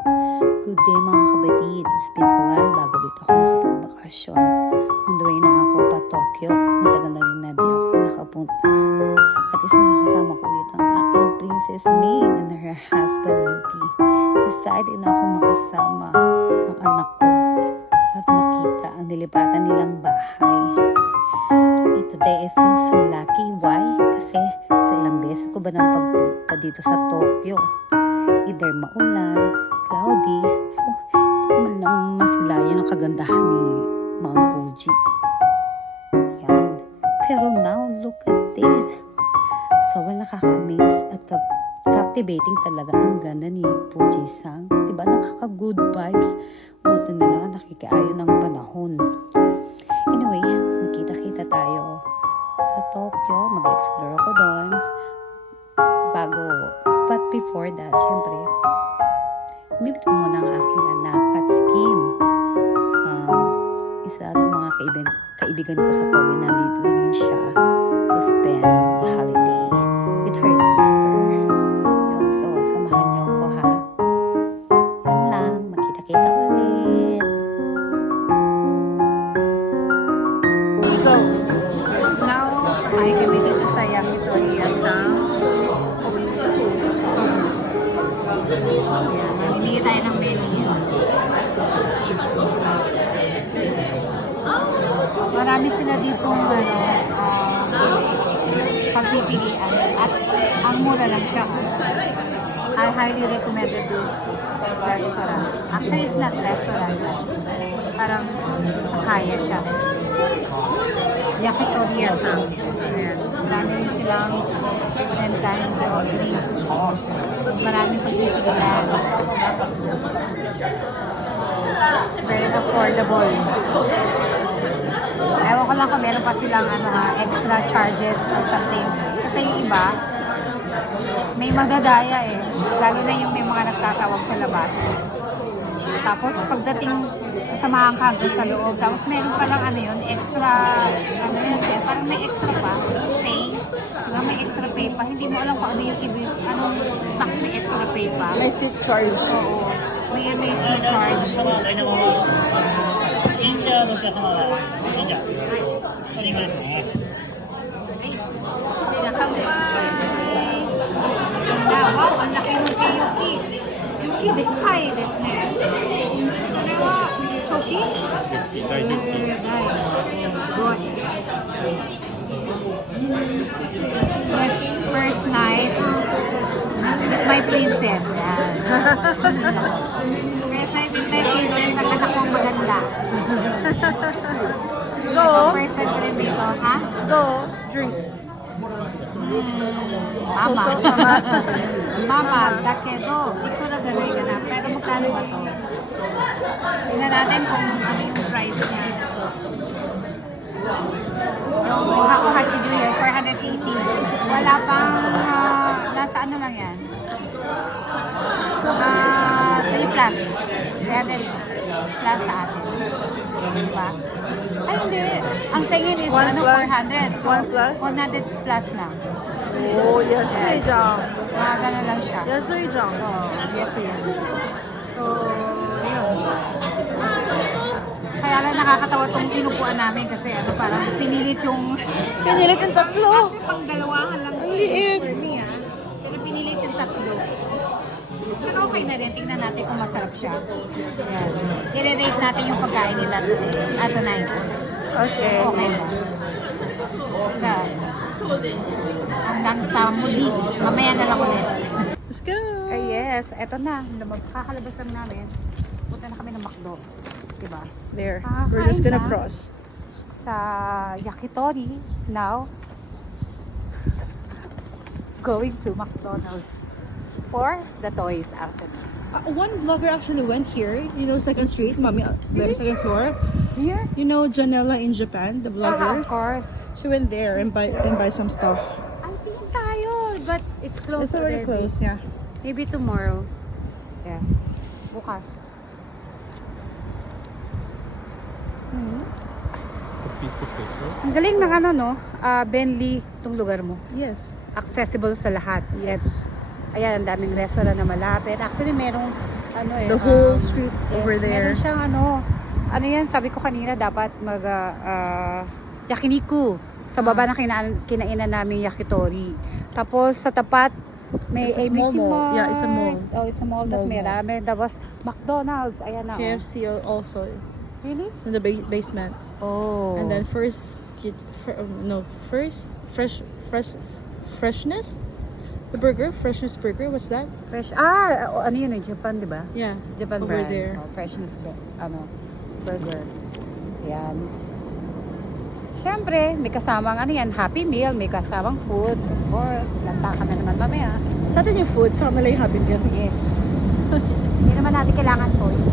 Good day mga kabatid. It's been a while bago dito ako nakapagbakasyon. On the way na ako pa Tokyo. Matagal na rin na di ako nakapunta. At least makakasama ko ulit ang aking Princess Maid and her husband Yuki. Excited na ako makasama ang anak ko at makita ang nilipatan nilang bahay. And today I feel so lucky. Why? Kasi sa ilang beses ko ba nang pagpunta dito sa Tokyo, either maulan, cloudy, so hindi ko man lang masilayan ang kagandahan ni Mount Fuji. Yan. Pero now, look at it. Sobrang nakaka-amaze at captivating talaga ang ganda ni Fuji-san. Diba? Nakaka-good vibes. Buti nila nakikiayon ng panahon. Anyway, magkita-kita tayo sa Tokyo. Mag-explore ako doon. But before that, syempre, imibit ko muna ang aking anak at si Kim. Isa sa mga kaibigan ko sa Kobe, nandito rin siya to spend the holiday with her sister. Yun, so samahan niyo ako ha. Yan lang, magkita-kita ulit. So, now, ay kami dito sa Yakitori-san. Mamili tayo ng menu. Marami sila dito pagpipilian at ang mura lang siya. I highly recommended this restaurant. Actually, it's not restaurant. Parang sa kaya siya. Yakitori-san. Ayan. Marami rin silang and kind of drinks. Maraming pagpipilian. Very affordable. Ewan ko lang kung meron pa silang extra charges or something. Kasi yung iba, may magdadaya eh. Lalo na yung may mga nagtatawag sa labas. Tapos pagdating, sasamahan ka hanggang sa loob. Tapos meron palang extra, parang may extra pa, pay. Diba may extra pay pa. Hindi mo alam kung ano yung anong tak may extra pay pa. May seat charge. Oo. May seat charge. ジンジャーのお客様はジンジャーおリンゴですね Wow, ang laki ng kay Yuki. Yuki, dekai desu ne. それはチョキ？大チョキ。すごい。First night with my princess. First night with my princess, ang anak kong maganda. Go. First night rin dito, ha? Go. Drink. Mama. Mama, dakedo, ikura gano'y ka na. Pero magkano ba ito? Tingnan natin kung ano yung price niya. Yung 580 yun, 480. Wala pang, nasa ano lang yan? 3 plus. 300 plus sa atin. Diba? Ay, hindi. Ang singin is One plus. 400. So, 1 plus? 100 plus lang. Oh, yes.Mga gano'n lang siya.安いじゃん。 Oo, yes. So, yun. Kaya lang nakakatawa itong pinupuan namin kasi parang pinilit yung... Pinilit yung tatlo. Kasi pang dalawahan lang. Ang liit. For me, pero pinilit yung tatlo. Pero okay na rin. Tingnan natin kung masarap siya. Yan. I-rate natin yung pagkain nila tonight. Okay. Okay na. Yan. Hanggang sa muli. Mamaya na lang ulit. Let's go. Yes, eto na. Kakalabas lang namin. Punta na kami ng McDo. Diba? There. Ah, We're just hi gonna na. cross. Sa Yakitori. Now, going to McDonald's for the toys actually. One vlogger actually went here. You know, Second Street, Mami, the second floor. Here? You know, Janela in Japan, the vlogger. Of course. She went there and buy some stuff. Ay, tingin tayo. But it's closed It's already closed, yeah. Maybe tomorrow. Yeah. Bukas. Ang galing ng no? Bentley tong lugar mo. Yes. Accessible sa lahat. Yes. Ayan, ang daming restaurant na malapit. Actually, merong ano eh. The whole street over there. Meron siyang ano yan, sabi ko kanina, dapat yakiniku. Sa baba na kinainan namin yakitori. Tapos sa tapat, may It's a ABC small mall. Mart. Yeah, it's a mall. Oh, it's a mall. Small Tapos may mall. ramen. Tapos McDonald's. Ayan na. KFC also Really? in the basement. Oh. And then freshness. The burger, freshness burger. What's that? Fresh. Ano yun eh, Japan, di ba? Yeah, Japan over brand. there. Oh, freshness burger. Yan. Siyempre, may kasamang Happy Meal, may kasamang food. Of course, lanta ka na naman mamaya. Sa atin yung food, sa kanila yung Happy Meal. Yes. Hindi naman natin kailangan toys.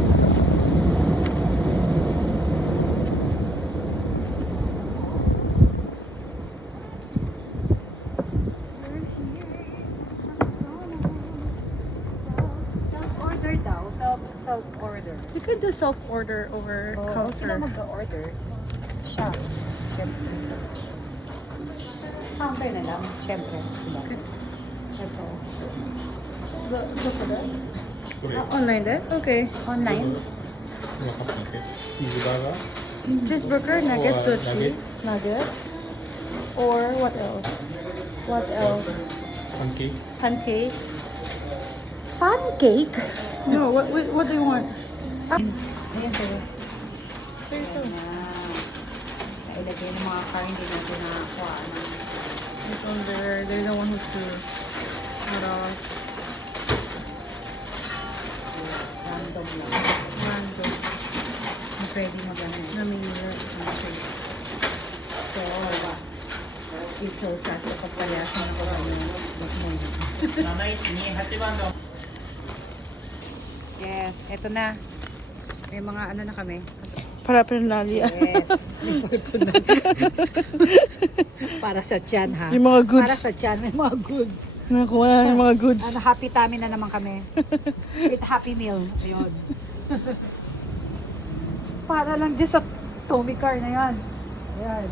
Self-order daw. Self-order. You could do self-order over Sila counter. mag-order. Siya. Siyempre. Counter na lang. Siyempre. Diba? Ito. Online din? Okay. Online. Cheeseburger, nuggets, Or good nugget. nuggets. Or what else? What else? Pancake. Pancake. Pancake? No, what do you want? Ayan sa'yo. Here you go. Nailagay ng mga car, hindi natin nakakuha. It's on there. They're the one who threw it off. Random lang. Random. Pwede magano. Namimili. So, ba? It's so sad kapag palayasan ako Yes, eto na. May mga ano na kami. Paraphernalia. Yes. Para sa tiyan ha. Yung mga goods. Para sa tiyan, may mga goods. Nakakuha na yung mga goods. Happy tummy na naman kami. With Happy Meal. Ayun. Para lang dyan sa Tommy car na yan. Ayan.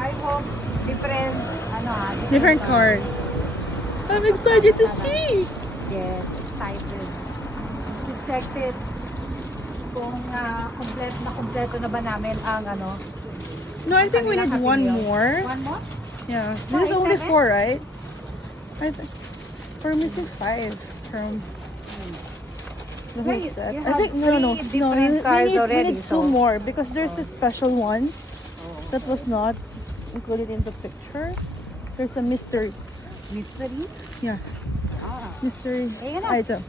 I hope different, Different cars. I'm excited to see. Yes, excited. To check it kung kompleto na ba namin ang No, I think we need Happy one Meal. more. One more? Yeah. Why, This is only 7? 4, right? We're missing 5 from the whole Yeah, set. you I have think no. three different We cars need already, 2 so- more because there's a special one that was not included in the picture. There's a mystery. Mystery? Yeah, mystery Ayun na. item.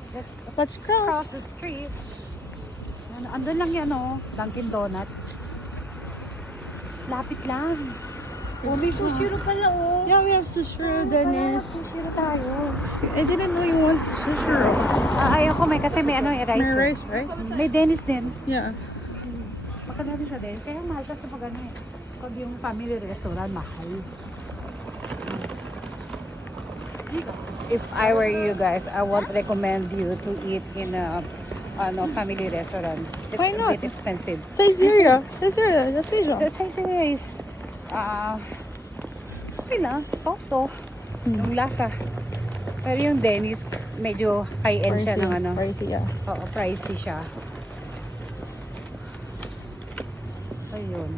Let's Across cross. the street. Andun lang yan, Dunkin' Donut. Lapit lang. May sushiro pala, Yeah, we have sushi, Dennis. Sushiro tayo. I didn't know you want sushi. Ayoko kasi may rice. May rice, right? May Dennis din. Yeah. Magkano din siya din. Kaya mahal siya sa pag Pag yung family restaurant, mahal. If I were you guys, I won't recommend you to eat in a family restaurant. It's Why not? a bit expensive. Saizeriya. That's reason. The size is, okay lang. So-so. Yung lasa. Pero yung Dennis, medyo high-end siya ng Pricey, yeah. Oo, pricey siya. Ayun.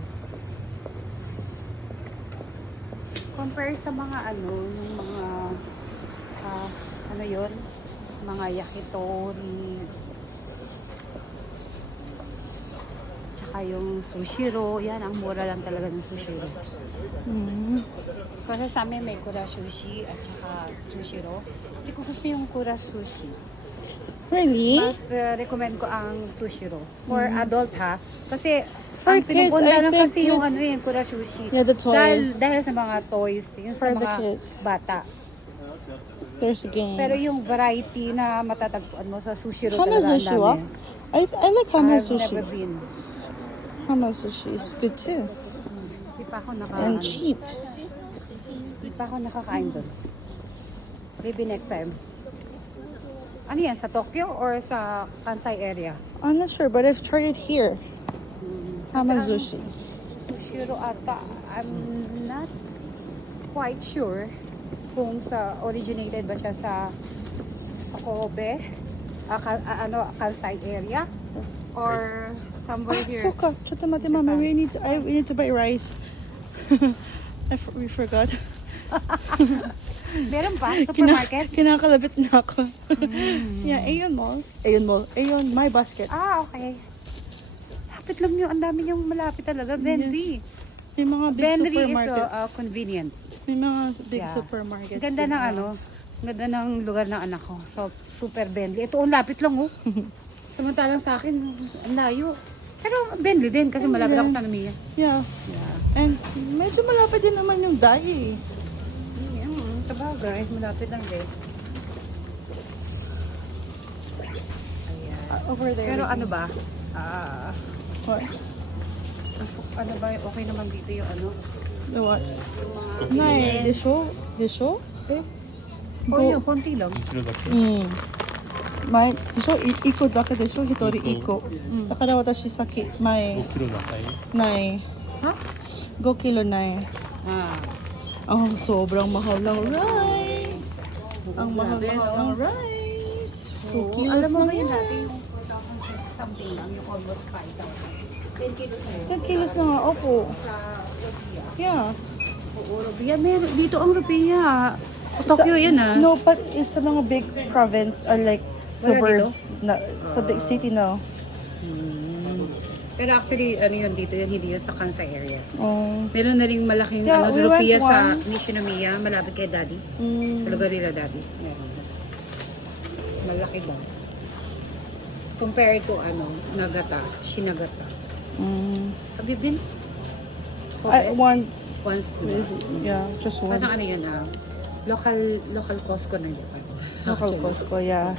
Compare sa mga yung mga yun? Mga yakitori. Tsaka yung sushiro. Yan, ang mura lang talaga ng sushiro. Kasi sa amin may kura sushi at saka sushiro. Hindi ko gusto yung kura sushi. Really? Mas recommend ko ang sushiro. For adult ha. Kasi For ang kids, pinupunta I lang think kasi yung yung kura sushi. Yeah, the toys. Dahil sa mga toys. Yung For sa the mga kids. bata. There's games. Pero yung variety na matatagpuan mo sa sushiro Hana talaga ang sushi, dami. I like Hana I've sushi. never been. Hana sushi is good too. Hindi pa ako And cheap. Hindi pa ako nakakain doon. Maybe next time. Ano yan? Sa Tokyo or sa Kansai area? I'm not sure, but I've tried it here. Hamazushi. Sushiro ata. I'm not quite sure kung originated ba siya sa Kobe Kansai area? Or somewhere here? Suka. Chota mate, mama. We need to buy rice. We forgot. Meron pa? Supermarket? Kinakalabit na ako. Yeah, Aeon Mall. Aeon, my basket. Ah, okay. Lapit lang yun. Ang dami yung malapit talaga. Benry. May mga big Benry is supermarket. convenient. May mga big Yeah. supermarkets. Ganda din ng na. ganda ng lugar ng anak ko. So, super Bentley. Ito, ang lapit lang, oh. Samantalang sa akin, ang layo. Pero Bentley din, kasi malapit ako sa Namiya. Yeah. Yeah. And medyo malapit din naman yung Dai. Sabagay, malapit lang din. Over there. Pero we ano can- ba? What? Ano ba, okay naman dito yung ano? The what? Nay, the show? Oh, yun, konti lang. 袋だけ前でしょ1個だけでしょ1人1個、だから私さっき前5キロだかいないHa? 5 kilo na sobrang mahal ng rice. Ang mahal ng rice. 2 kilos Alam mo lang ba yun yan. natin yung 4,000 something lang, yung almost 5,000. 10 kilos na yun. 10 kilos na nga, opo. Sa Rupiah. Yeah. Oo, Rupiah. Meron, dito ang Rupiah. Tokyo yun ah. No, but it's sa mga big province or like Wala suburbs. Na, sa big city, no. Pero actually, ano yun dito yun, hindi yun sa Kansai area. Oh. Meron na rin malaking Yeah, sa we went Rupiah sa once. Nishinomiya, malapit kay Daddy. Sa lugar nila Daddy. Meron. Malaki daw. Compare to Nagata, Shinagata. Have you been? Once. Once, diba? Yeah, just once. Parang ano yun local Costco ng Japan. Local Actually. Costco, yeah.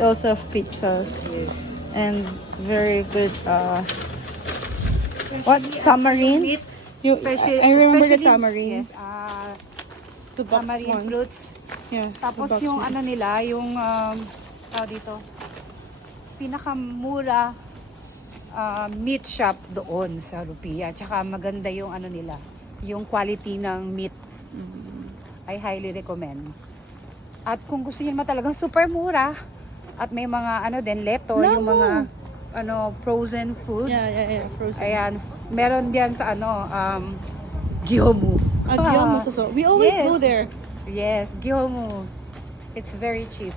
They also have pizzas. Yes. And very good, what? Tamarind? Meat, You, I remember the tamarind. Yes, The box tamarind one. fruits. Yeah, Tapos the box yung one. nila, yung dito, pinakamura meat shop doon sa Rupiah. Tsaka maganda yung nila, yung quality ng meat. I highly recommend. At kung gusto niyo naman talagang super mura, at may mga din, leto, yung mga frozen foods. Yeah, frozen. Ayan, meron diyan sa Gyomu. Gyomu, so we always Yes. go there. Yes, Gyomu. It's very cheap.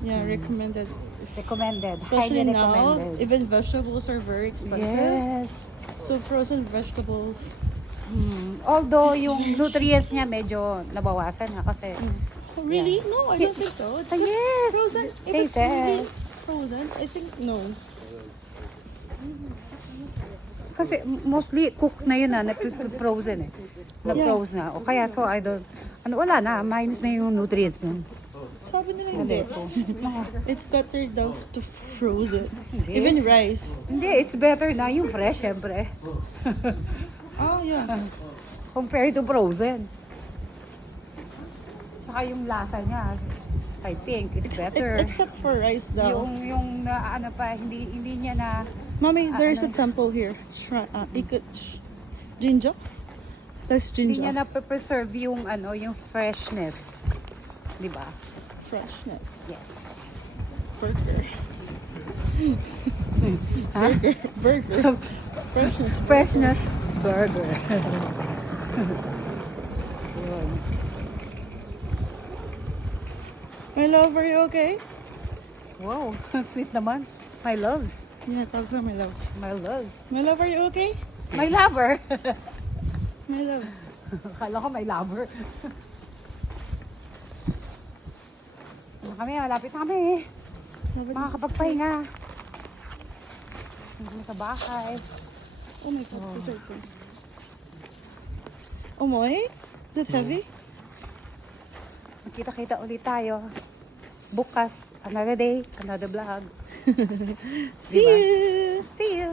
Yeah, recommended. Recommended. Especially Highly now, recommended. even vegetables are very expensive. Yes. So frozen vegetables. Although yung nutrients niya medyo nabawasan nga kasi. Oh, really? No, I don't think so. It's just Yes. frozen. If They it's really said. frozen, I think no. Kasi mostly cooked na yun na-frozen eh. Na-froze na. O kaya so I don't, wala na, minus na yung nutrients yun. Sabi nila hindi. It's better daw to froze it. Yes. Even rice. Hindi, it's better na yung fresh, syempre. Oh, yeah. Compared to frozen. Tsaka yung lasa niya, I think it's better. Except for rice daw. Yung hindi niya na, Mommy, there's a temple here. Jinja? That's hindi niya Jinja. na preserve yung yung freshness. 'Di ba? Freshness. Yes. Burger. Burger. Freshness. Freshness burger. Yun. My love, are you okay? Wow, sweet naman. My loves. Yeah, talk to my love. My loves. My love, are you okay? My lover. My love. Akala ko may lover. Kami, malapit na kami. Makakapagpahinga. Kami sa bahay. Oh my God, these are things. Oh my? Is it heavy? Magkita-kita ulit tayo. Bukas, another day, another vlog. See you! See you!